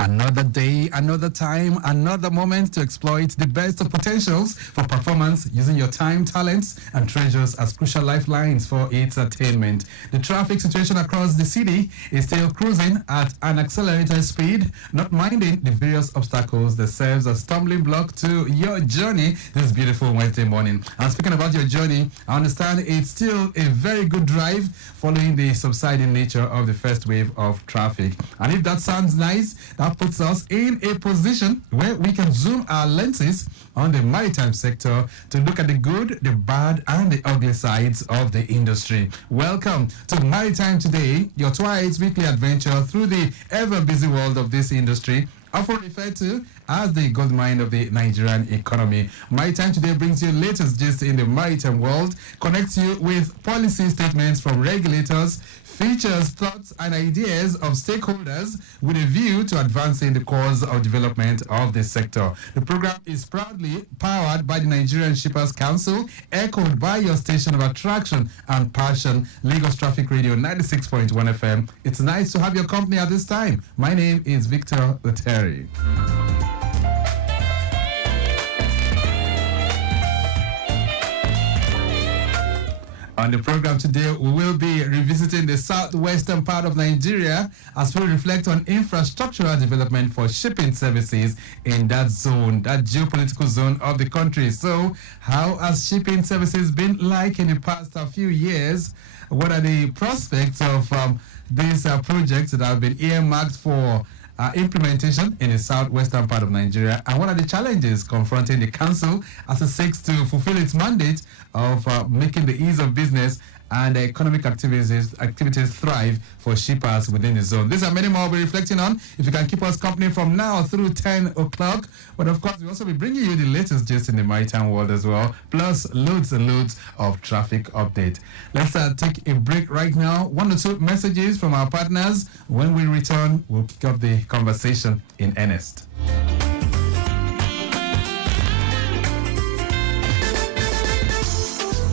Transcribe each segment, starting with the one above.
Another day, another time, another moment to exploit the best of potentials for performance using your time, talents, and treasures as crucial lifelines for its attainment. The traffic situation across the city is still cruising at an accelerated speed, not minding the various obstacles that serves as stumbling block to your journey this beautiful Wednesday morning. And speaking about your journey, I understand it's still a very good drive following the subsiding nature of the first wave of traffic. And if that sounds nice, that puts us in a position where we can zoom our lenses on the maritime sector to look at the good, the bad, and the ugly sides of the industry. Welcome to Maritime Today, your twice weekly adventure through the ever-busy world of this industry, often referred to as the goldmine of the Nigerian economy. Maritime Today brings you latest gist in the maritime world, connects you with policy statements from regulators, features thoughts and ideas of stakeholders with a view to advancing the cause of development of this sector. The program is proudly powered by the Nigerian Shippers Council, echoed by your station of attraction and passion, Lagos Traffic Radio 96.1 FM. It's nice to have your company at this time. My name is Victor Leteri. On the program today, we will be revisiting the southwestern part of Nigeria as we reflect on infrastructural development for shipping services in that zone, that geopolitical zone of the country. So, how has shipping services been like in the past few years? What are the prospects of these projects that have been earmarked for implementation in the southwestern part of Nigeria, and what are the challenges confronting the council as it seeks to fulfill its mandate of making the ease of business and economic activities thrive for shippers within the zone? These are many more we'll be reflecting on if you can keep us company from now through 10 o'clock. But of course, we'll also be bringing you the latest gist in the maritime world as well, plus loads and loads of traffic update. Let's take a break right now. 1 or 2 messages from our partners. When we return, we'll pick up the conversation in earnest.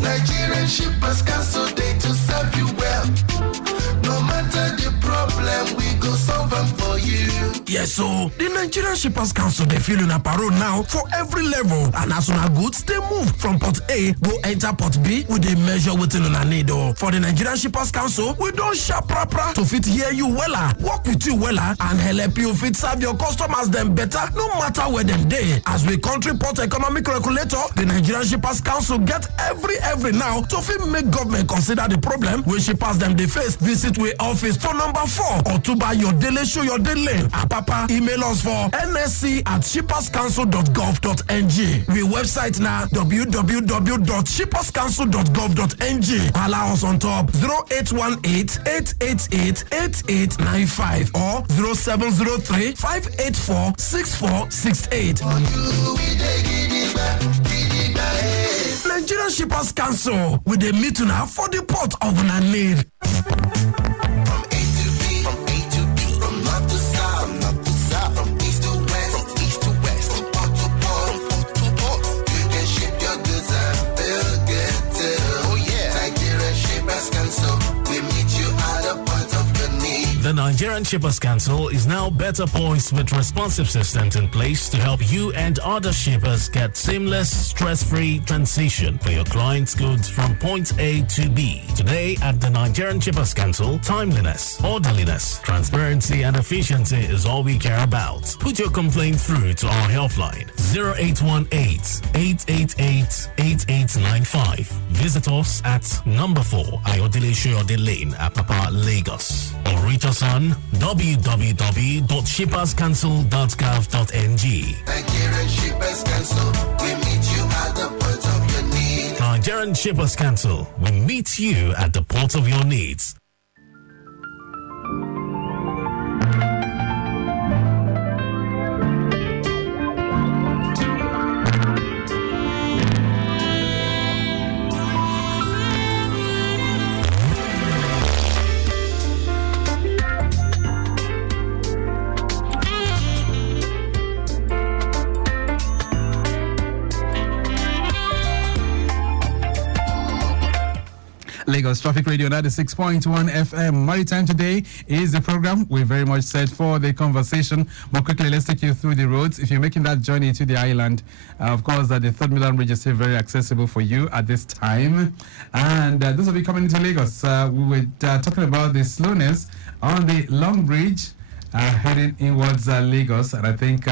Nigerian Shippers Council, they to serve you well. No matter the problem, we go solve them for you. Yes, so the Nigerian Shippers Council, they feel in a parole now for every level. And as soon as goods, they move from port A, go enter port B with a measure within on a need. For the Nigerian Shippers Council, we don't sharp proper to fit hear you wella, work with you wella, and help you fit serve your customers them better, no matter where them day. As we country port economic regulator, the Nigerian Shippers Council get every now to fit make government consider the problem when shippers them they face. Visit we office for number 4 or to buy your daily show your daily. Papa, email us for nsc@shipperscouncil.gov.ng. We website now www.shipperscouncil.gov.ng. Allow us on top 0818-888-8895 or 0703-584-6468. Nigerian Shippers Council with the meeting now for the port of Nanir. From A to B, from A to B, from north to south, from east to west, from port to port, you can ship your goods and feel good too. Oh yeah, Nigerian Shippers Council, we meet you at the point of your need. The Nigerian Shippers Council is now better poised with responsive systems in place to help you and other shippers get seamless, stress-free transition for your clients' goods from point A to B. Today at the Nigerian Shippers Council, timeliness, orderliness, transparency, and efficiency is all we care about. Put your complaint through to our helpline 0818-888-8895. Visit us at number 4 Ayodele Shoyode Lane, Apapa, Lagos, or reach us on www.shipperscouncil.gov.ng. Nigerian Shippers Council, we meet you at the point of your need. Nigerian Shippers Council, we meet you at the port of your needs. Lagos that's Traffic Radio 96.1 FM. Maritime Today is the program. We're very much set for the conversation. But quickly, let's take you through the roads. If you're making that journey to the island, of course, the Third Milan Bridge is still very accessible for you at this time. And those of you coming into Lagos, we were talking about the slowness on the Long Bridge heading inwards Lagos. And I think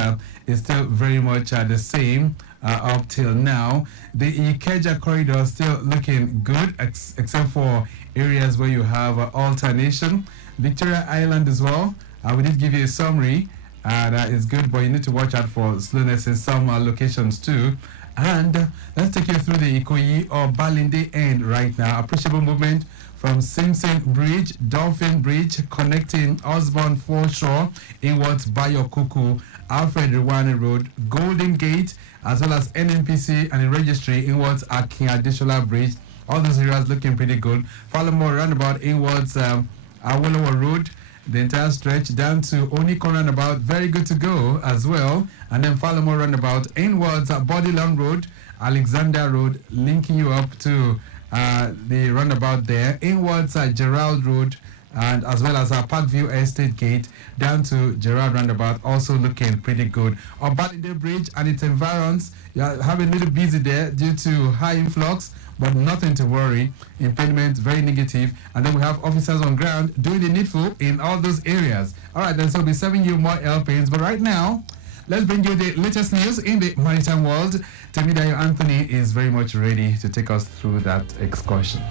it's still very much the same. Up till now, the Ikeja corridor still looking good, except for areas where you have alternation. Victoria Island as well. We did give you a summary, and it's good, but you need to watch out for slowness in some locations too. And let's take you through the Ikoyi or Balinde end right now. Appreciable movement from Simpson Bridge, Dolphin Bridge, connecting Osborne Foreshore inwards Bayokuku, Alfred Rwani Road, Golden Gate, as well as NNPC and the registry inwards Akin Additional Bridge. All those areas looking pretty good. Follow more roundabout inwards Awolowo Road, the entire stretch down to Oniko roundabout, very good to go as well. And then follow more roundabout inwards Bodyland Road, Alexander Road, linking you up to the roundabout there, inwards Gerald Road, and as well as Parkview Estate Gate down to Gerard Roundabout, also looking pretty good. On Balinde Bridge and its environs, you are having a little busy there due to high influx, but nothing to worry. Impediment very negative, and then we have officers on ground doing the needful in all those areas. All right, then so we'll be serving you more LPs, but right now, let's bring you the latest news in the maritime world. Temidayo Anthony is very much ready to take us through that excursion.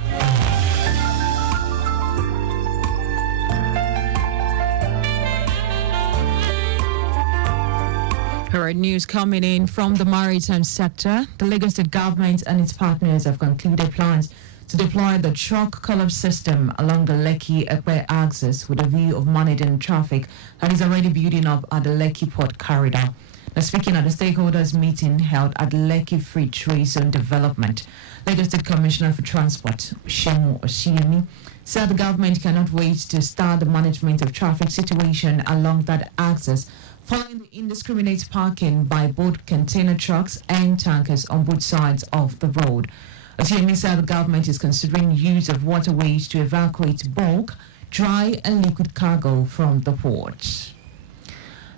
All right, news coming in from the maritime sector. The Lagos State government and its partners have concluded plans to deploy the truck collapse system along the Lekki-Epe axis with a view of managing traffic that is already building up at the Lekki Port Corridor. Now, speaking at the stakeholders meeting held at Lekki Free Trade Zone Development, Lagos State Commissioner for Transport, Shemu Oshiyemi, said the government cannot wait to start the management of traffic situation along that axis following the indiscriminate parking by both container trucks and tankers on both sides of the road. Oshiyemi said the government is considering use of waterways to evacuate bulk, dry and liquid cargo from the port.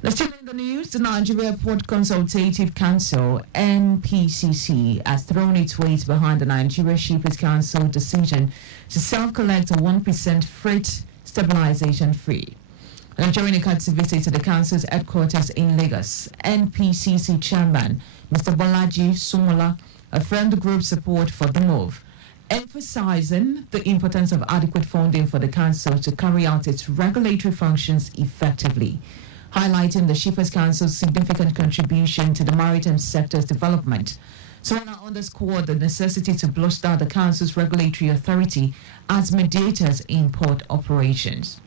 Let's turn in the news. The Nigeria Port Consultative Council, NPCC, has thrown its weight behind the Nigeria Shippers Council decision to self-collect a 1% freight stabilization fee. During a courtesy visit to the council's headquarters in Lagos, NPCC chairman Mr. Bolaji Sumola affirmed the group's support for the move, emphasizing the importance of adequate funding for the council to carry out its regulatory functions effectively, highlighting the Shippers Council's significant contribution to the maritime sector's development. Sumola underscored the necessity to bolster the council's regulatory authority as mediators in port operations.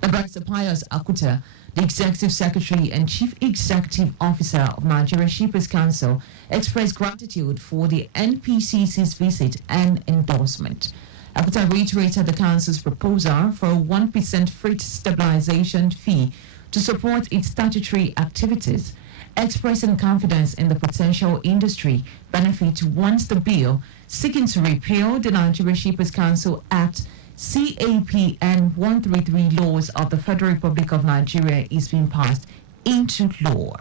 Barrister Pius Akuta, the Executive Secretary and Chief Executive Officer of Nigeria Shippers Council, expressed gratitude for the NPCC's visit and endorsement. Akuta reiterated the Council's proposal for a 1% freight stabilization fee to support its statutory activities, expressing confidence in the potential industry benefit once the bill seeking to repeal the Nigeria Shippers Council Act CAPN 133 laws of the Federal Republic of Nigeria is being passed into law.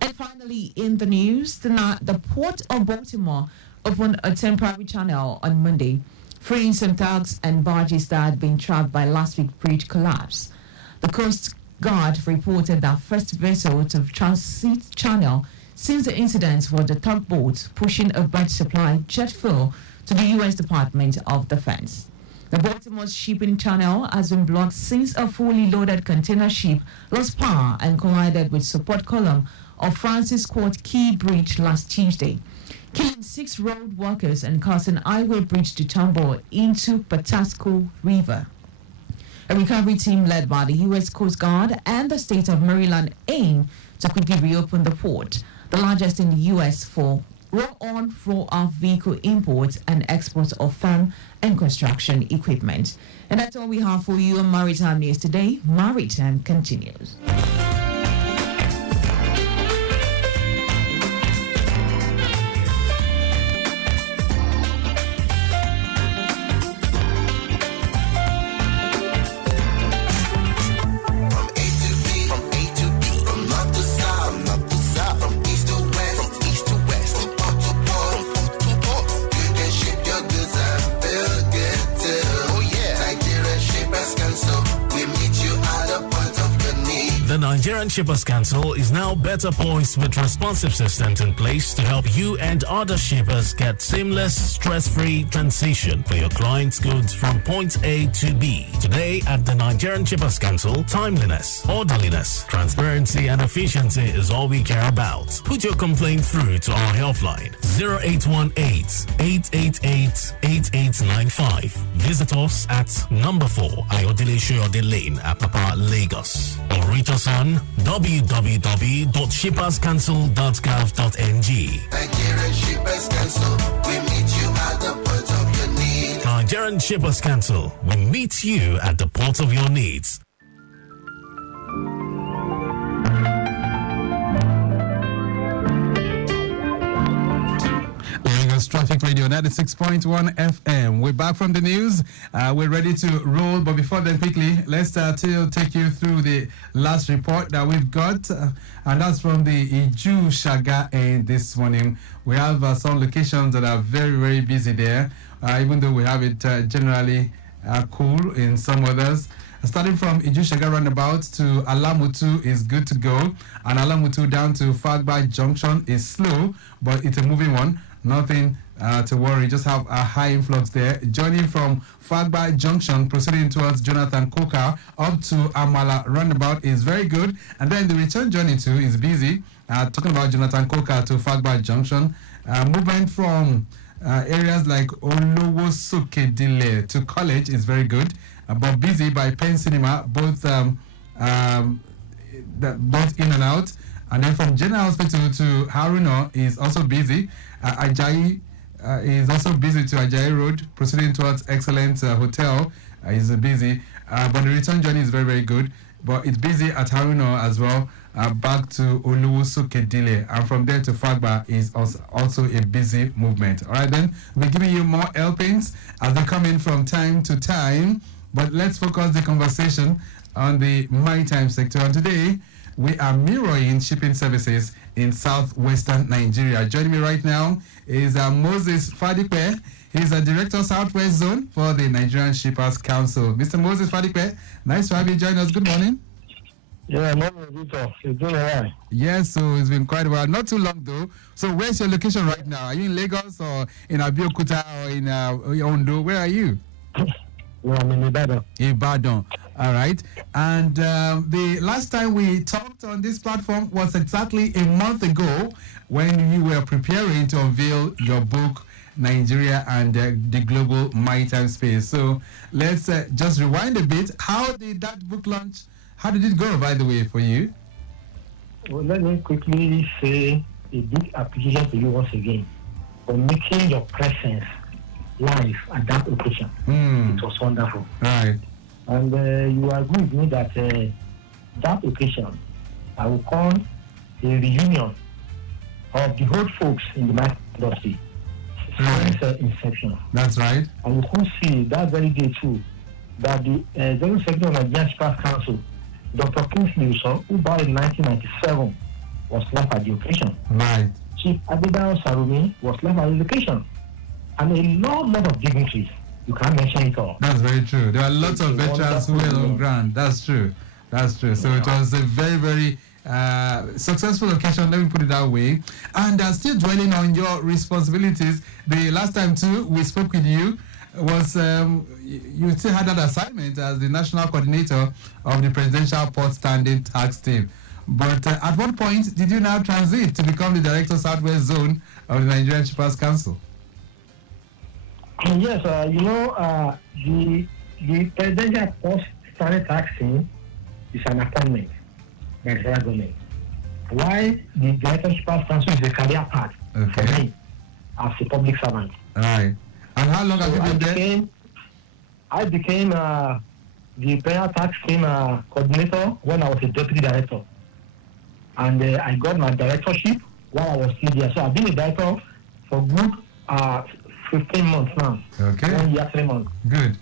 And finally, in the news, the Port of Baltimore opened a temporary channel on Monday, freeing some tugs and barges that had been trapped by last week's bridge collapse. The Coast Guard reported that first vessel to transit channel since the incident was the tugboat pushing a barge supply jet fuel to the U.S. Department of Defense. The Baltimore's shipping channel has been blocked since a fully loaded container ship lost power and collided with support column of Francis Court Key Bridge last Tuesday, killing 6 road workers and causing highway bridge to tumble into Patasco River. A recovery team led by the U.S. Coast Guard and the state of Maryland aim to quickly reopen the port, the largest in the U.S. for roll-on, roll-off vehicle imports and exports of farm and construction equipment. And that's all we have for you on Maritime News today. Maritime continues. Nigerian Shippers Council is now better poised with responsive systems in place to help you and other shippers get seamless, stress-free transition for your clients' goods from point A to B. Today at the Nigerian Shippers Council, timeliness, orderliness, transparency and efficiency is all we care about. Put your complaint through to our helpline 0818-888-8895. Visit us at number 4 Ayodele Shoyode Lane, Apapa, Lagos. Or reach us on www.shipperscouncil.gov.ng. Nigerian Shippers Council, we meet you at the point of your need. Nigerian Shippers Council, we meet you at the port of your needs. Lagos Traffic Radio 96.1 FM. We're back from the news. We're ready to roll, but before then, quickly, let's take you through the last report that we've got, and that's from the Iju Shaga end this morning. We have some locations that are very, very busy there, even though we have it generally cool in some others. Starting from Iju Shaga roundabout to Alamutu is good to go, and Alamutu down to Fagba Junction is slow, but it's a moving one. Nothing to worry, just have a high influx there. Journey from Fagba Junction, proceeding towards Jonathan Coker up to Amala roundabout is very good. And then the return journey too is busy. Talking about Jonathan Coker to Fagba Junction. Movement from areas like Olowo Sokedile to College is very good. But busy by Penn Cinema, both in and out. And then from General Hospital to Haruno is also busy. Ajayi is also busy to Ajayi Road, proceeding towards Excellent Hotel is busy. But the return journey is very, very good. But it's busy at Haruno as well, back to Oluwusu Kedile. And from there to Fagba is also a busy movement. All right, then, we're giving you more helpings as they come in from time to time. But let's focus the conversation on the maritime sector. And today, we are mirroring shipping services in southwestern Nigeria. Joining me right now is Moses Fadipe. He's a Director Southwest Zone for the Nigerian Shippers Council. Mr. Moses Fadipe, nice to have you join us. Good morning. Yeah, morning, Victor. It's doing all right. Yes, so it's been quite a while. Not too long, though. So where's your location right now? Are you in Lagos or in Abeokuta or in Ondo? Where are you? Yeah, I'm in Ibadan. Ibadan. All right. And the last time we talked on this platform was exactly a month ago when you were preparing to unveil your book, Nigeria and the Global Maritime Space. So let's just rewind a bit. How did that book launch? How did it go, by the way, for you? Well, let me quickly say a big appreciation to you once again for making your presence live at that occasion. It was wonderful. Right. And you agree with me that that occasion, I will call a reunion of the whole folks in the maritime industry since inception. That's right. And you could see that very day too that the General Secretary of the Nigerian Shippers Council, Dr. Kingsley Wilson, who died in 1997, was left at the occasion. Right. Chief Abidan Sarumi was left at the occasion. And a lot of dignitaries. You can't mention it all. That's very true. There are lots of veterans who were on ground. That's true. That's true. So it was a very, very successful occasion, let me put it that way. And still dwelling on your responsibilities, the last time too we spoke with you was you still had that assignment as the national coordinator of the Presidential Port Standing Tax Team. But at what point did you now transit to become the Director Southwest Zone of the Nigerian Shippers Council? Yes, the Presidential Port Standing Tax Team is an appointment by the federal government. Why the Director Shippers Council is a career path for me as a public servant. All right. And how long have you been there? I became the Presidential Tax Team coordinator when I was a deputy director. And I got my directorship while I was still there. So I've been a director for good 15 months now. Okay. 1 year, 3 months. Good.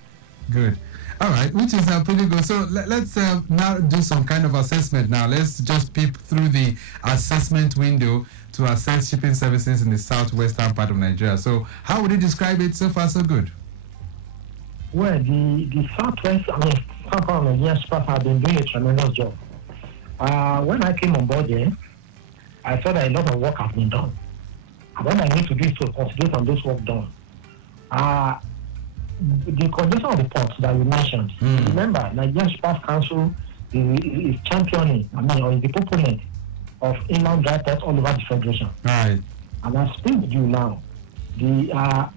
All right, which is pretty good. So let's now do some kind of assessment now. Let's just peep through the assessment window to assess shipping services in the southwestern part of Nigeria. So how would you describe it? So far, so good. Well, the southwest, south part of Nigeria shippers have been doing a tremendous job. When I came on board there, I saw that a lot of work has been done. And what I need to do is to concentrate on this work done. The condition of the ports that you mentioned, remember, Nigerian Shippers Council is championing, or is the proponent of inland dry ports all over the federation. Right. And I speak with you now, the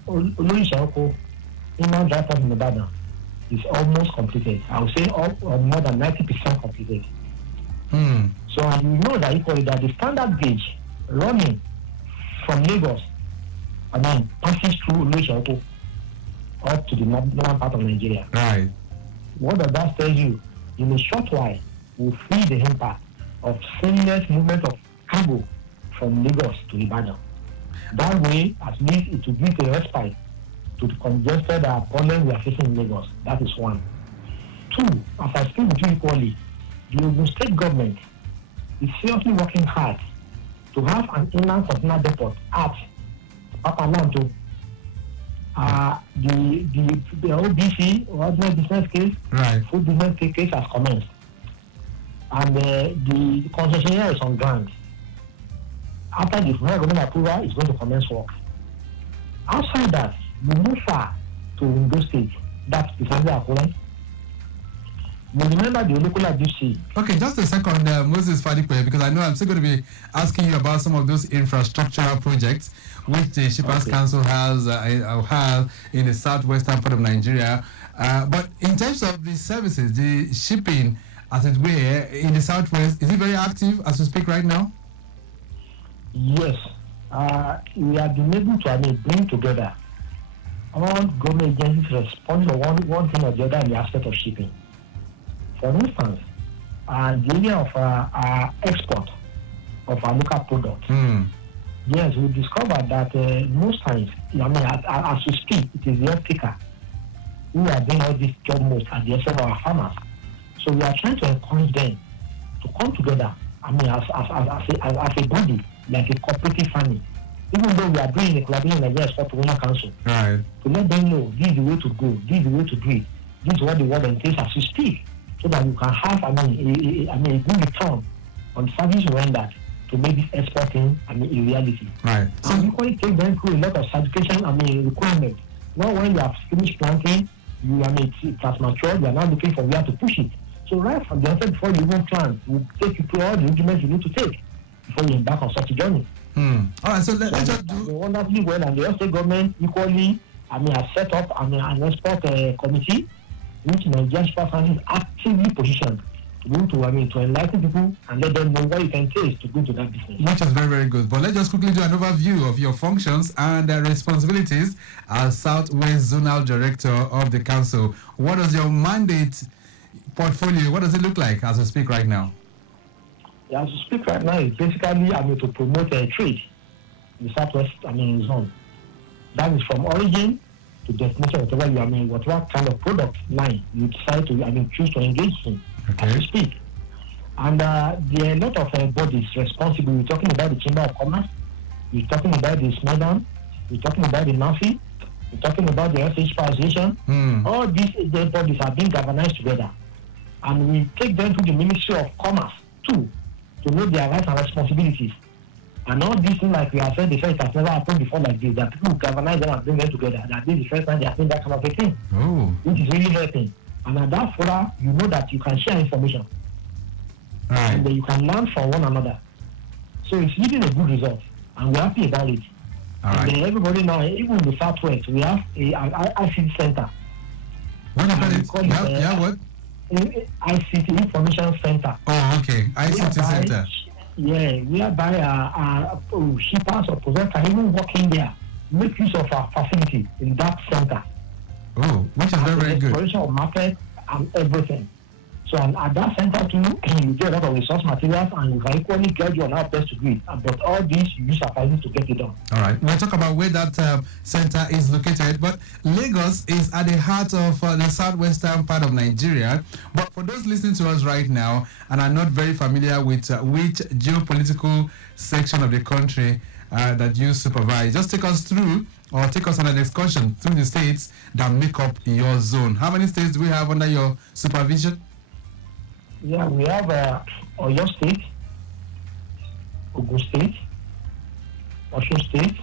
Olorishaoko inland dry port in Ibadan is almost completed. I would say more than 90% completed. So you know that equally that the standard gauge running from Lagos, passes through Olorishaoko up to the northern part of Nigeria. Right. What does that tell you? In a short while, we'll free the impact of seamless movement of cargo from Lagos to Ibadan. That way, at least it will give a respite to the congested problem we are facing in Lagos. That is one. Two, as I speak with you equally, the Ogun State government is seriously working hard to have an inland container depot at Papalanto. The OBC, ordinary business case, Right. food business case has commenced. And the concessionaire is on ground. After the federal government approval, it's going to commence work. Outside that, we move far to Ondo State. That's precisely our point. You remember the local abuse. Okay, just a second, Moses Fadikwe, because I know I'm still going to be asking you about some of those infrastructural projects which the Shippers Council has in the southwestern part of Nigeria. But in terms of the services, the shipping, as it were, in the southwest, is it very active as we speak right now? Yes. We have been able to bring together all government agencies responsible for one thing or the other in the aspect of shipping. For instance, the area of export of our local products. Yes, we discovered that most times, as we speak, it is the off-taker who are doing all this job most at the expense of our farmers. So we are trying to encourage them to come together, as a body, like a cooperative farming. Even though we are doing a collaboration in Nigeria Export Promotion Council, right, to let them know this is the way to go, this is the way to do it, this is what the world entails as we speak, so that you can have a good return on service rendered to make this exporting a reality. Right. So you can take them through a lot of certification requirements. Now when you have finished planting, it has matured, you are now looking for where to push it. So right from the onset, before you even plant, we'll take you through all the instruments you need to take before you embark on such a journey. All right, so let's just do wonderfully well, and the state government equally, has set up an export committee, which Nigerian Shippers Council is actively positioned to go to enlighten people and let them know what it entails to go to that business. Which is very, very good. But let's just quickly do an overview of your functions and responsibilities as Southwest Zonal Director of the Council. What does your mandate portfolio, what does it look like as we speak right now? As we speak right now, it's basically to promote trade in the Southwest zone. That is from origin to destination, whatever kind of product line you decide to choose to engage in as we speak. And there are a lot of bodies responsible. We're talking about the Chamber of Commerce, we're talking about the SMEDAN, we're talking about the NAFI, we're talking about the SH Association. All these bodies are being galvanized together. And we take them to the Ministry of Commerce too, to know their rights and responsibilities. And all these things, like we have said, it has never happened before like this, that people galvanize them and bring them together. That this is the first time they are doing that kind of a thing. Which is really helping. And at that fora, you know that you can share information. Right. And you can learn from one another. So it's yielding a good result. And we're happy about it. All right. And then everybody now, even in the Southwest, we have a ICT center. What about it? What? ICT Information Center. Oh, okay. ICT Center. Yeah, whereby shippers or possessors can even walk in there, make use of our facility in that center. Oh, which is very, very good. Exploration of market and everything. So at that center too, you get a lot of resource materials and you can equally get you on how best to do it. But all these, you use our facility to get it done. All right. We'll talk about where that center is located. But Lagos is at the heart of the southwestern part of Nigeria. But for those listening to us right now and are not very familiar with which geopolitical section of the country that you supervise, just take us through or take us on an excursion through the states that make up your zone. How many states do we have under your supervision? Yeah, we have Oyo State, Ogun State, Osun State,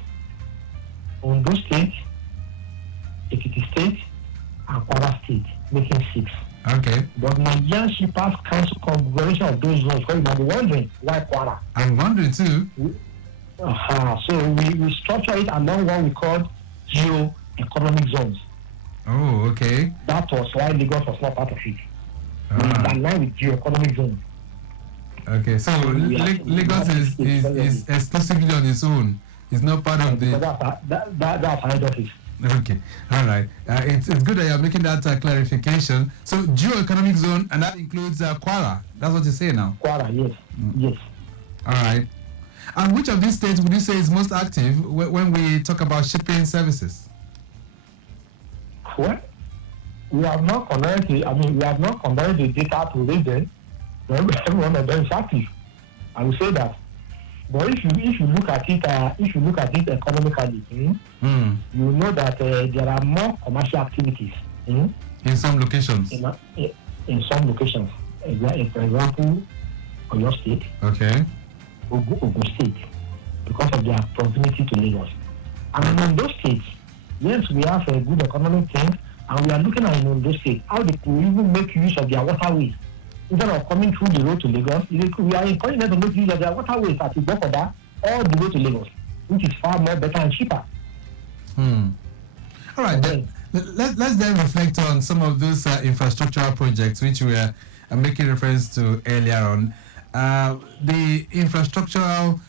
Ondo State, Ekiti State, and Kwara State, making 6. Okay. But Nigerian Shippers Council configuration of those zones, because you might be wondering why Kwara. I'm wondering too. So we structure it along what we call geo-economic zones. Oh, okay. That was why Lagos was not part of it. We Ah. align with geo-economic zones. Okay, so Lagos is exclusively on its own. It's not part of Because the. that's our head office. Okay, all right. It's good that you're making that clarification. So geo-economic zone, and that includes Kwara. That's what you say now. Kwara, yes. Yes. All right. And which of these states would you say is most active when we talk about shipping services? Well, we have not converted the data to region. Every one of them is active. I will say that. But if you look at it economically, you know that there are more commercial activities In some locations. in some locations. For example, Oyo State, Okay. Ogun State, because of their proximity to Lagos. And in those states, yes, we have a good economic thing, and we are looking at in those states how they could even make use of their waterways. Instead of coming through the road to Lagos, we are encouraging them to make use of their waterways at Ibokoda all the way to Lagos, which is far more better and cheaper. All right, then, let's then reflect on some of those infrastructural projects which we are making reference to earlier on. The infrastructural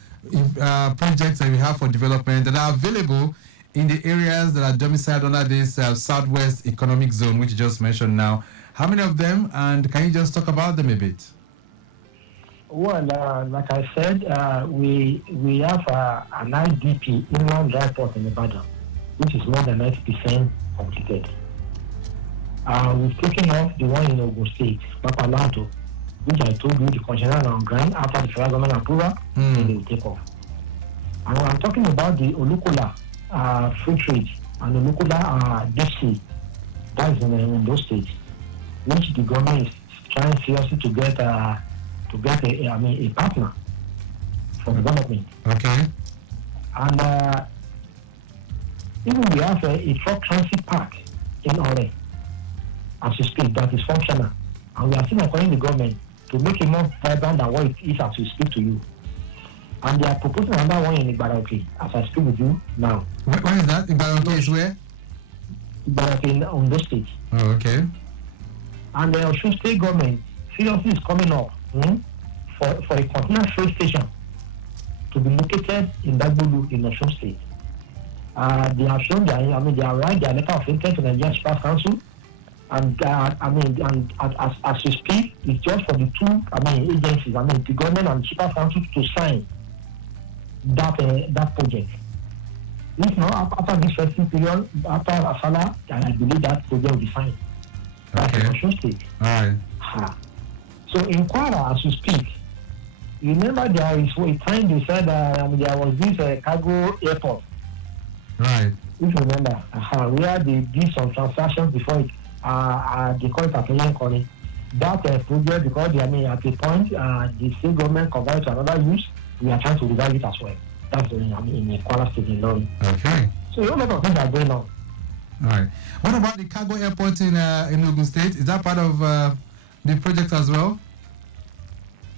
projects that we have for development that are available in the areas that are domiciled under this Southwest Economic Zone, which you just mentioned now. How many of them, and can you just talk about them a bit? Well, like I said, we have an IDP, inland dry port in Ibadan, which is more than 90% completed. We've taken off the one in Ogun State, Papalanto, which I told you the concession on ground after the federal government approval, they will take off. And I'm talking about the Olukola free trade and Olukola DC, that is in those states, which the government is trying seriously to get a partner for development. Okay. And even we have a truck transit park in Ore, as you speak, that is functional. And we are still encouraging the government to make it more vibrant than what it is as we speak to you. And they are proposing another one in Ibaraki, as I speak with you now. Where is that? Ibaraki is where? Ibaraki in Ondo State. Oh, okay. And the Osun State government seriously is coming up for a container freight station to be located in Dagbolu in Osun State. They have shown they are right their letter of intent to the Nigerian Shippers Council, and as we speak, it's just for the two agencies, the government and Shippers Council to sign that project. If not, after this festive period, after Asala, I believe that project will be signed. Okay. Osun State. All right. So in Kwara, as we speak, remember there is a time they said there was this cargo airport. Right. If you remember, where they did some transactions before it, they call it Akenyan Koni. That project, because at a point, the state government converted to another use, we are trying to revive it as well. That's in Kwara State in Lori. Okay. So a lot of things are going on. All right. What about the cargo airport in Ogun State? Is that part of the project as well?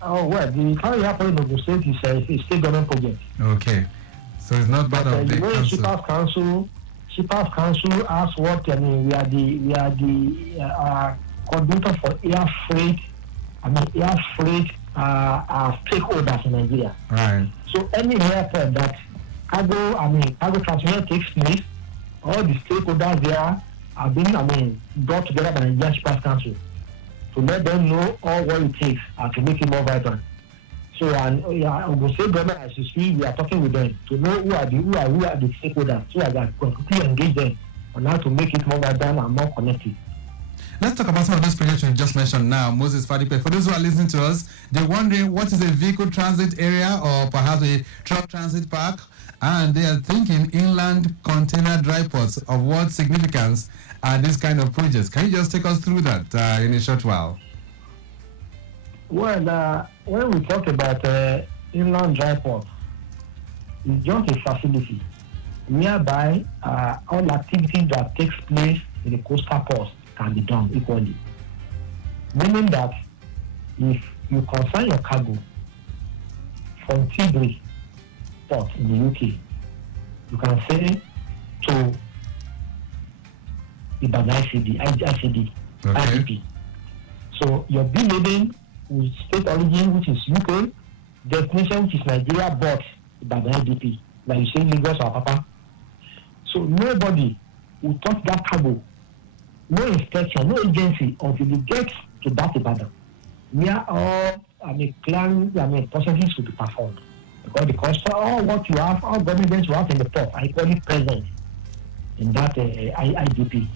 Oh, well, the cargo airport in Ogun State is a state government project. Okay. So it's not part of the council. Shippers Council asked what we are the coordinator for air freight stakeholders in Nigeria. Right. So any airport that cargo transfer takes place, all the stakeholders there have been brought together by the Nigerian Shippers Council to let them know all what it takes to make it more vibrant. So Ogun State government, as you see, we are talking with them to know who are the stakeholders, so as I quickly engage them on how to make it more vibrant and more connected. Let's talk about some of those projects you just mentioned now, Moses Fadipe. For those who are listening to us, they're wondering what is a vehicle transit area or perhaps a truck transit park, and they are thinking inland container dry ports. Of what significance are these kind of projects? Can you just take us through that in a short while? Well, when we talk about inland dry port, it's just a facility whereby all activities that takes place in the coastal ports can be done equally. Meaning that if you consign your cargo from Tilbury port in the UK, you can say to Ibadan ICD, IDP. So your bill loading with state origin, which is UK, destination, which is Nigeria, but Ibadan IDP, like you say Lagos or Papa. So nobody will touch that cargo, no inspection, no agency until you get to that Ibadan. Where all processes will be performed. Because the cost of all what you have, all governments you have in the port are equally present in that IDP.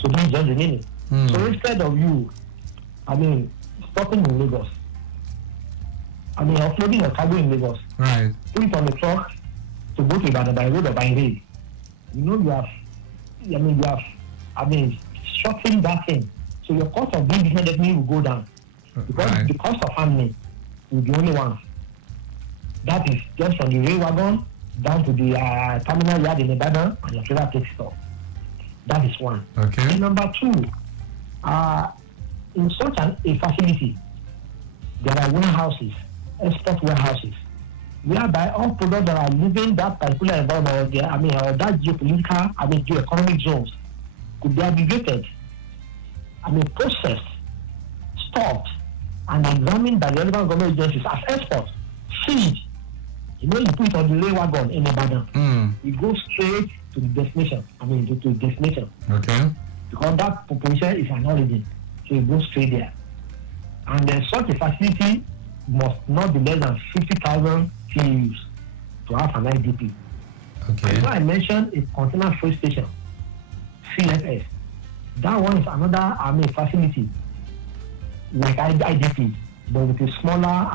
So this is just the meaning. So instead of you, stopping in Lagos, offloading your cargo in Lagos, Right. put it on the truck to go to Ibadan by road or by rail. You have shortening that thing. So your cost of doing business definitely will go down. Because Right. the cost of handling will be only one. That is just from the rail wagon down to the terminal yard in Ibadan, and your trailer takes it off. That is one. Okay. And number two, in such a facility, there are warehouses, export warehouses, whereby all products that are leaving that particular environment, or that geopolitical, geoeconomic zones, could be aggregated, processed, stopped, and examined by the relevant government agencies as exports, sealed. You put it on the rail wagon in Ibadan. It goes straight to the destination. To the destination. Okay. Because that population is an origin, so it goes straight there. And such a facility must not be less than 50,000 TEUs to have an IDP. Okay. So I mentioned a container freight station, CFS. That one is another facility like IDP, but with a smaller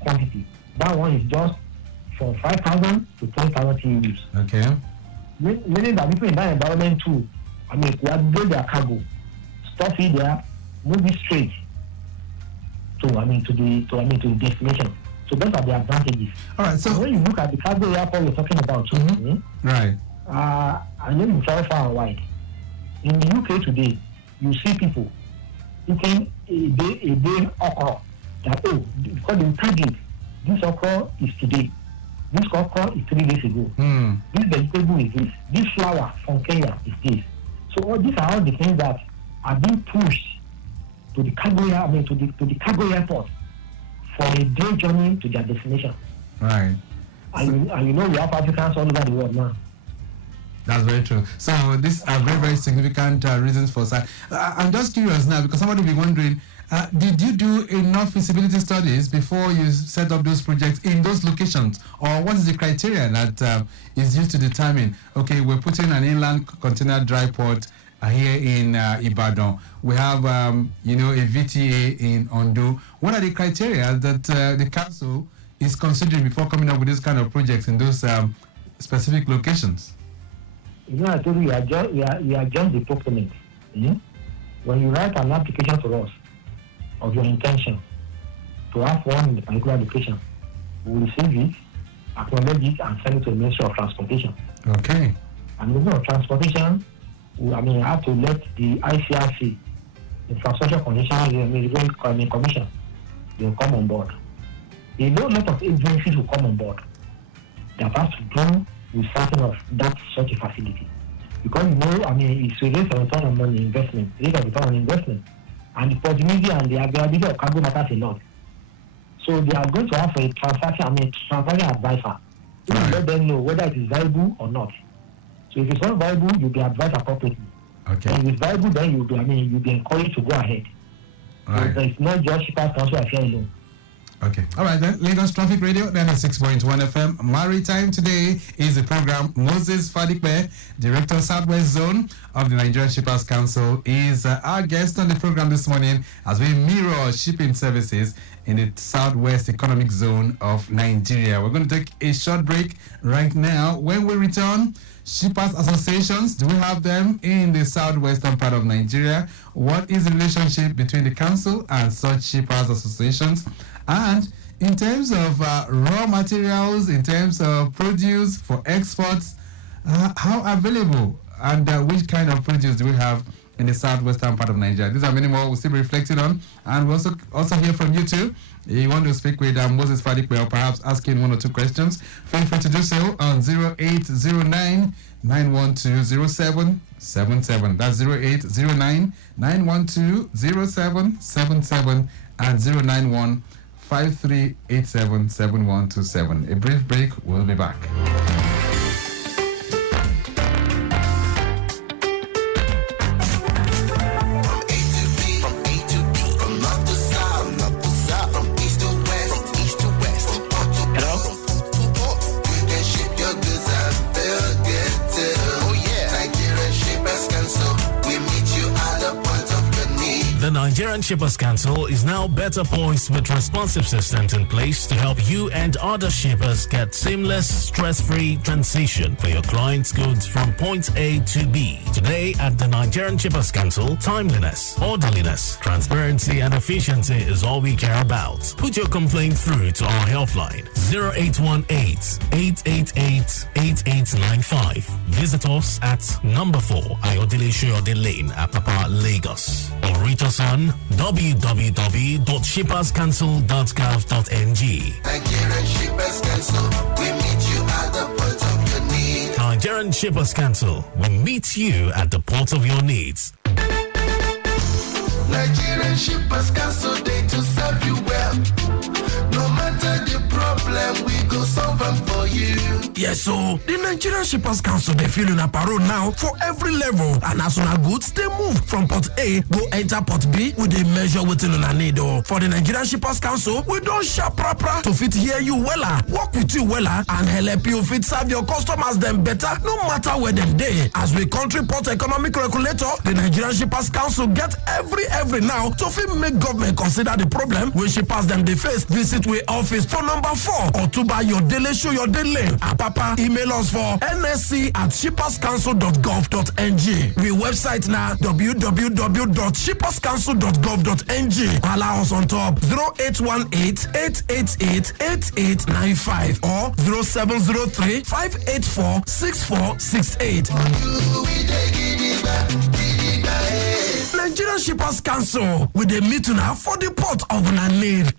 quantity. That one is just from 5,000 to 10,000 TEUs. Okay. Meaning that people in that environment too, could upgrade their cargo, stuff it there, move it straight to the destination. So those are the advantages. All right. So when you look at the cargo airport we're talking about, right. I know you travel far and wide. In the UK today, you see people eating a day okra. That because they target this okra is today. This okra is 3 days ago. This vegetable is this. This flour from Kenya is this. So all these are all the things that are being pushed to the cargo to the cargo airport for a day journey to their destination. Right. And we have Africans all over the world now. That's very true. So these are very, very significant reasons for that. I'm just curious now because somebody will be wondering, did you do enough feasibility studies before you set up those projects in those locations? Or what is the criteria that is used to determine, okay, we're putting an inland container dry port here in Ibadan. We have, a VTA in Ondo. What are the criteria that the council is considering before coming up with this kind of projects in those specific locations? I told you, we are just the proponent. When you write an application to us of your intention to have one in the particular location, we will receive it, acknowledge it, and send it to the Ministry of Transportation. Okay. And the Ministry of Transportation, I have to let the ICRC, the Infrastructure Commission, they will come on board. A lot of agencies will come on board that has to do with starting of that such a facility. Because it's a rate of return on money investment, and the possibility and the availability of cargo matters a lot. So they are going to have a transaction advisor to let them know whether it is viable or not. So if it's not viable, you'll be advised appropriately. Okay. And if it's viable, then you'll be encouraged to go ahead. Right. So it's not just Shippers Council affair alone. Okay. All right then. Lagos Traffic Radio 96.1 FM. Maritime today is the program. Moses Fadikbe, Director Southwest Zone of the Nigerian Shippers Council, is our guest on the program this morning as we mirror shipping services in the Southwest Economic Zone of Nigeria. We're going to take a short break right now. When we return, shippers associations, do we have them in the southwestern part of Nigeria? What is the relationship between the council and such shippers associations? And in terms of raw materials, in terms of produce for exports, how available and which kind of produce do we have in the southwestern part of Nigeria? These are many more we'll still be reflecting on. And we'll also hear from you too. If you want to speak with Moses Fadikwe or perhaps asking one or two questions, feel free to do so on 0809 9120777. That's 0809 9120777 and 091 53877127. A brief break, we'll be back. The Nigerian Shippers Council is now better poised with responsive systems in place to help you and other shippers get seamless, stress-free transition for your clients' goods from point A to B. Today at the Nigerian Shippers Council, timeliness, orderliness, transparency and efficiency is all we care about. Put your complaint through to our helpline 0818-888-8895. Visit us at number 4 Ayodele Shoyode Lane, Apapa, Lagos. Or reach us on www.shipperscouncil.gov.ng. Nigerian Shippers Council, we meet you at the point of your need. Nigerian Shippers Council, we meet you at the port of your needs. Nigerian Shippers Council, they to serve you well. No matter the problem, we go solve them for you. Yes, so the Nigerian Shippers Council, they feel in a parole now for every level. And as soon as goods, they move from port A, go enter port B, with a measure within on a need. For the Nigerian Shippers Council, we don't sharp proper to fit hear you wella, work with you wella, and help you fit serve your customers them better, no matter where them day. As we country port economic regulator, the Nigerian Shippers Council get every now to fit make government consider the problem when shippers them they face. Visit we office for number 4 or to buy your daily show your daily. Papa, email us for nsc@shipperscouncil.gov.ng. We website now www.shipperscouncil.gov.ng. Allow us on top 0818-888-8895 or 0703-584-6468. Nigerian Shippers Council with the meeting now for the port of Nanir.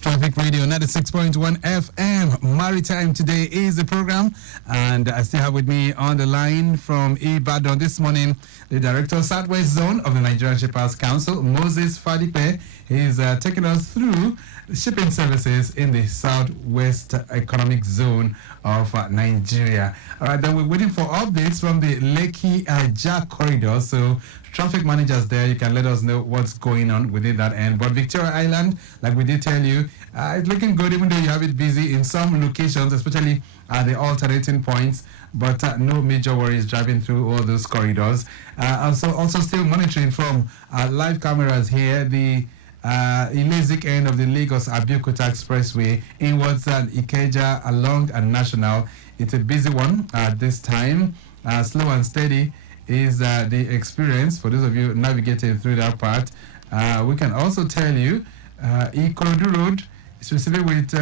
Traffic Radio 96.1 FM. Maritime today is the program, and I still have with me on the line from Ibadan this morning the Director of Southwest Zone of the Nigerian Shippers Council, Moses Fadikbe. He's taking us through shipping services in the Southwest Economic Zone of Nigeria. All right, then we're waiting for updates from the Lekki Ajah corridor. So traffic managers there, you can let us know what's going on within that end. But Victoria Island, like we did tell you, it's looking good, even though you have it busy in some locations, especially at the alternating points. But no major worries driving through all those corridors. Also still monitoring from live cameras here, the Ilezik end of the Lagos-Abeokuta Expressway inwards Ikeja along and National. It's a busy one at this time. Slow and steady is the experience for those of you navigating through that part. We can also tell you Ikorodu Road is receiving with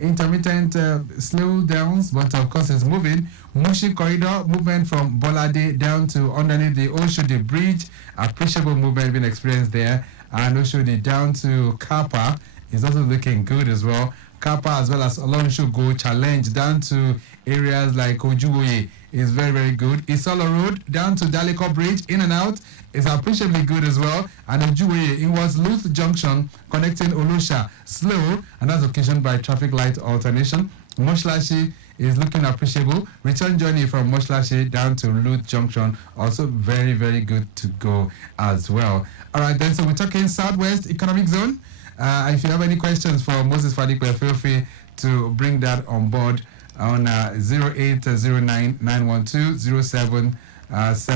intermittent slowdowns, but of course it's moving. Mushi Corridor movement from Bolade down to underneath the Oshodi Bridge, appreciable movement being experienced there, and Oshodi down to Kappa is also looking good as well. Kappa as well as Olorunshogo Challenge down to areas like Ojuwoye is very, very good. Isolo Road down to Daleko Bridge, in and out, is appreciably good as well. And Ojuwoye, it was Luth Junction connecting Olusha, slow, and that's occasioned by traffic light alternation. Moshlashi is looking appreciable. Return journey from Moshlashi down to Luth Junction, also very, very good to go as well. All right, then, so we're talking Southwest Economic Zone. If you have any questions for Moses Fadikwe, feel free to bring that on board on 0809-912-0777. That's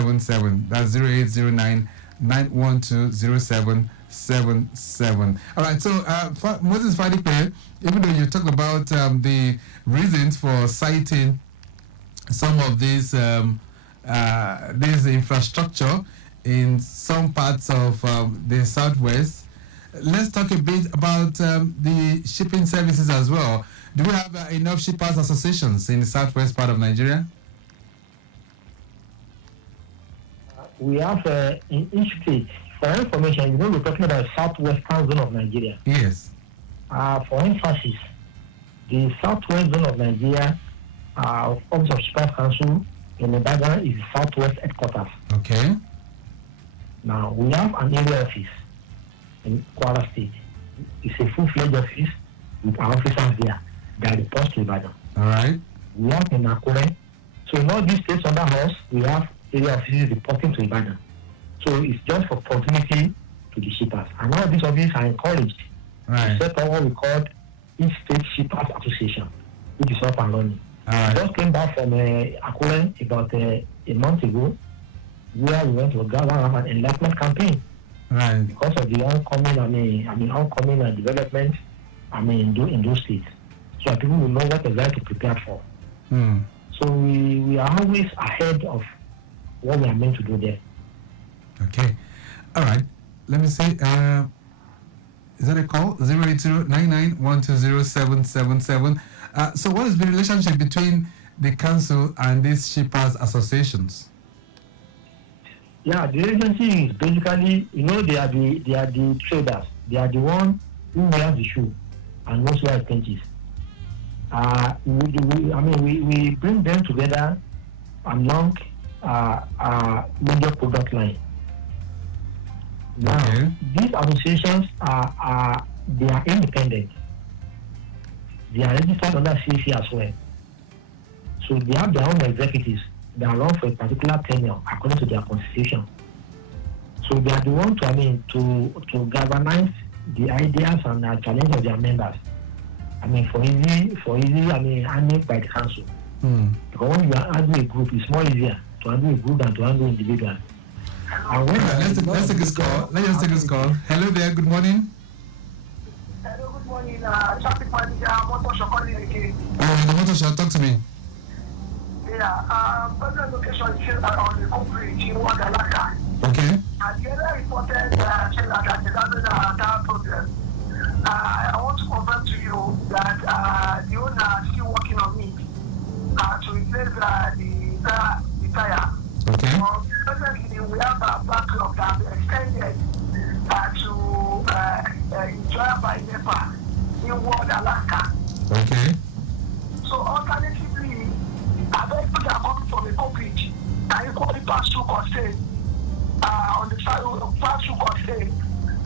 0809-912-0777. All right, so Moses Fadikwe, even though you talk about the reasons for citing some of these this infrastructure in some parts of the Southwest, let's talk a bit about the shipping services as well. Do we have enough shippers associations in the Southwest part of Nigeria? We have in each state, for information, we're talking about the Southwestern zone of Nigeria. Yes. For emphasis, the Southwest zone of Nigeria, Office of Shippers Council in Ibadan is the Southwest headquarters. Okay. Now, we have an area office in Kwara State. It's a full-fledged office with our officers there that report to Ibadan. All right. We have in Akure. So in all these states under us, we have area offices reporting to Ibadan. So it's just for proximity to the shippers. And all these offices are encouraged to set up what we call each state shippers association, which is up and running. Right. We just came back from Akure about a month ago, where we went to have an enlightenment campaign. Right. Because of the oncoming, oncoming development, in those states. So that people will know what exactly to prepare for. So we are always ahead of what we are meant to do there. Okay. All right. Let me say, is that a call? 08099120777. So what is the relationship between the council and these shippers associations? Yeah, the agency is basically, they are the traders. They are the one who wears the shoe and knows where it pinches. We bring them together along major product line. Now, these associations they are independent. They are registered under CC as well. So they have their own executives that run for a particular tenure according to their constitution. So they are the ones to galvanize the ideas and challenge of their members. For easy, handled by the council. Because when you handle a group, it's more easier to handle a group than to handle individuals. And when let's take this call. Let's just take this call. Hello there. Good morning. Hello, good morning. Traffic manager, Motor calling again. The motor shall talk to me. Yeah, present location is on the concrete in Wadalaka. Okay. And the other reported that is having a problem. I want to confirm to you that the owner is still working on it to replace the tire. Okay. Presently, we have a backlog that has extended to enjoy by NEPA in Wadalaka. Okay. So alternatively, other people are coming from the concrete and equally pass through constraint on the side of pass through constraint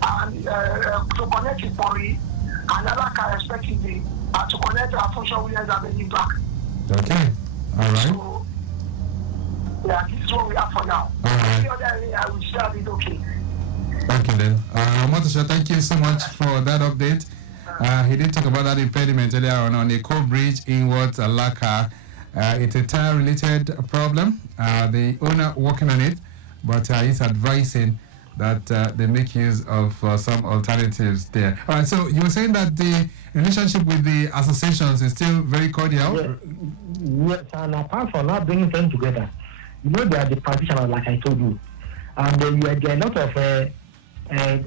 and to connect with Pori and Alaka respectively to connect our function Williams Avenue back. Okay. All right. So, yeah, this is what we have for now. All right. The other area will still have it okay. Okay then. Motusha, thank you so much for that update. He did talk about that impediment earlier on a coal bridge in Alaka. It's a tire-related problem. The owner working on it, but he's advising that they make use of some alternatives there. All right, so you were saying that the relationship with the associations is still very cordial? Yes, and apart from not bringing them together, they are the practitioners, like I told you. And there are a lot of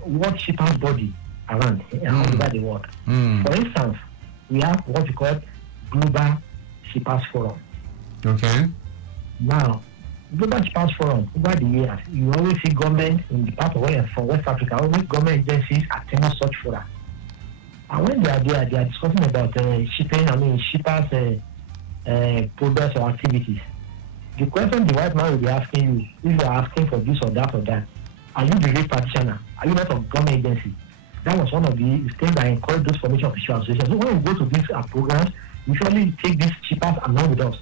world shippers body around over the world. For instance, we have what we call Global Shippers Forum. Okay. Now, Global Shippers Forum, over the years, you always see government in the part of from West Africa, always government agencies attending such fora. And when they are there, they are discussing about shippers' progress or activities. The question the white man will be asking you, if you are asking for this or that, are you the real practitioner? Are you not a government agency? That was one of the things that encouraged those formation of fishery associations. So when we go to these programs, we usually take these shippers along with us.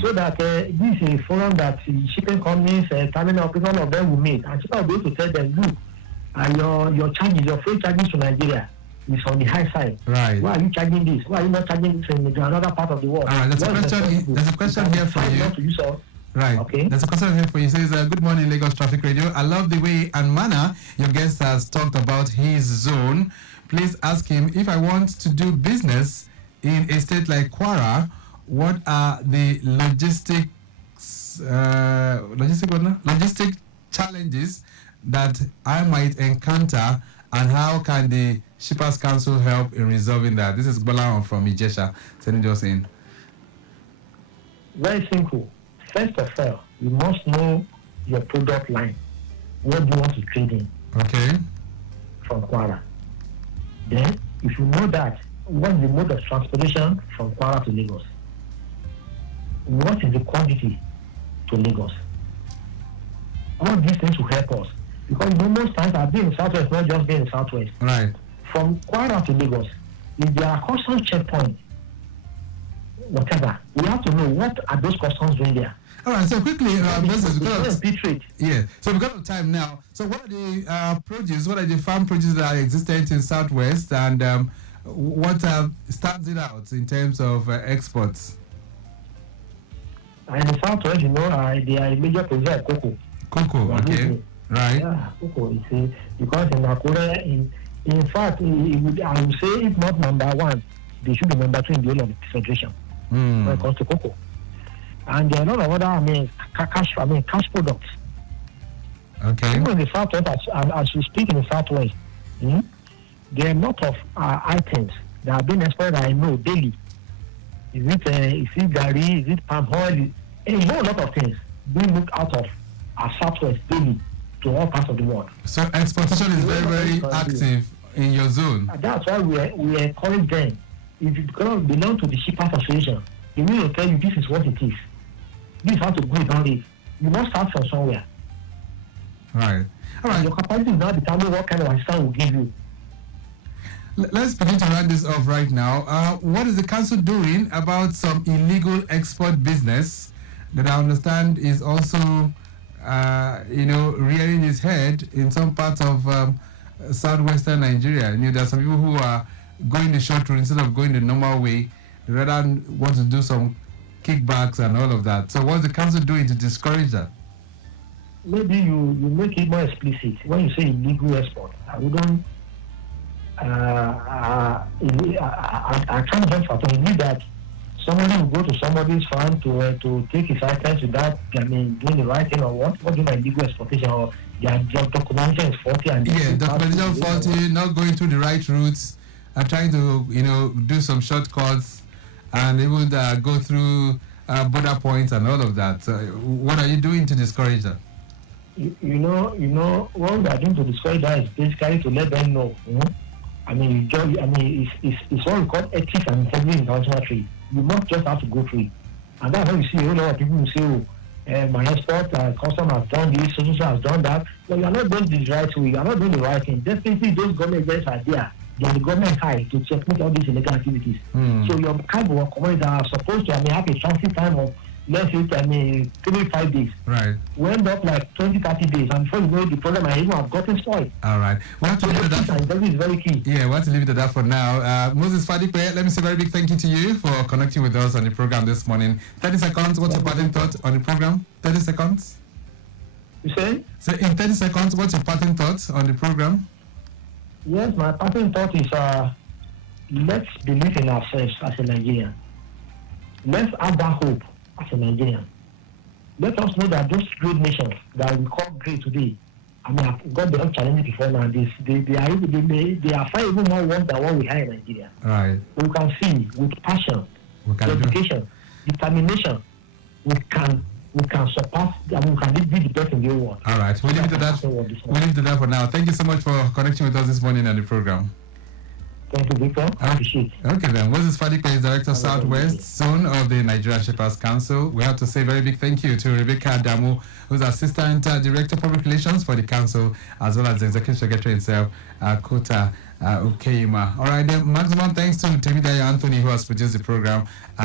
So that this is a forum that shipping companies, terminal operators, all of them will meet. And shippers will be able to tell them, look, your charges, your freight charges to Nigeria is on the high side. Right. Why are you charging this? Why are you not charging this in another part of the world? All right, there's a question here for you. Right. Okay. There's a question here for you. It says, good morning, Lagos Traffic Radio. I love the way and manner your guest has talked about his zone. Please ask him, if I want to do business in a state like Kwara, what are the logistic challenges that I might encounter, and how can the Shippers Council help in resolving that? This is Bolan from Ijesha sending us in. Very simple. First of all, you must know your product line. What do you want to trade in? Okay. From Kwara. Then, if you know that, what is the mode of transportation from Kwara to Lagos? What is the quantity to Lagos? All these things will help us. Because most times I've been in Southwest, not just being in Southwest. Right. From Kwara to Lagos, if there are customs checkpoints, whatever, we have to know what are those customs doing there. All right, so quickly, because of time now, so what are the farm produce that are existent in Southwest, and what stands it out in terms of exports? And in the Southwest, they are a major producer of cocoa. Cocoa, okay. Right. Yeah, cocoa. Because in Akure, in fact, I would say if not number one, they should be number two in the whole of the federation when it comes to cocoa. And there are a lot of other, cash products. Okay. Even in the Southwest, as we speak in the Southwest, there are a lot of items that are being exported, I know, daily. Is it gari? Is it palm oil? A whole lot of things being looked out of our Southwest daily to all parts of the world. So exportation is very, very active in your zone. And that's why we encourage them. If you belong to the Shippers Association, they will tell you this is what it is. This is how to go about it. You must start from somewhere. Right. All right. Your capacity is now determine what kind of assistance will give you. Let's begin to round this off right now. What is the council doing about some illegal export business that I understand is also, rearing its head in some parts of southwestern Nigeria? There are some people who are going the short route instead of going the normal way. They rather want to do some kickbacks and all of that. So what's the council doing to discourage that? Maybe you make it more explicit. When you say illegal export, I wouldn't. I can't jump for it. That somebody will go to somebody's farm to take his items without doing the right thing, or what do my illegal exportation, or their documentation is faulty, and documentation faulty, not going through the right routes, trying to do some shortcuts, and they would go through border points and all of that. What are you doing to discourage that? What we are doing to discourage that is basically to let them know. It's what we call ethics and integrity in international trade. You must just have to go through it. And that's why you see a whole lot of people who say, my export custom has done this, social has done that. Well, you are not doing the right way, you are not doing the right thing. Definitely those government agents are there. They are the government high to checkmate all these illegal activities. So your cargo or commodities are supposed to have a transit time of, let's say, 3-5 days. Right. We end up like 20-30 days, and before you know it, the program I even have gotten spoiled. All right. We have to leave it at that. That is very key. Yeah, we have to leave it at that for now. Moses Fadipe, let me say a very big thank you to you for connecting with us on the program this morning. 30 seconds, what's your parting thought on the program? 30 seconds. You say? So in 30 seconds, what's your parting thought on the program? Yes, my parting thought is let's believe in ourselves as a Nigerian. Let's have that hope as a Nigerian. Let us know that those great nations that we call great today, I've got the challenges before now. They are far even more worse than what we have in Nigeria. Right. We can see with passion, dedication, determination, we can surpass. We can be the best in the world. All right. We'll leave it to that. We'll leave it to that for now. Thank you so much for connecting with us this morning on the program. Thank you, Victor. I appreciate it. Okay then, Moses Fadiko is Director Southwest Zone of the Nigerian Shippers Council. We have to say a very big thank you to Rebecca Adamu, who's Assistant Director Public Relations for the Council, as well as the Executive Secretary himself, Kota Ukeima. All right, then, maximum thanks to Temidayo Anthony, who has produced the program.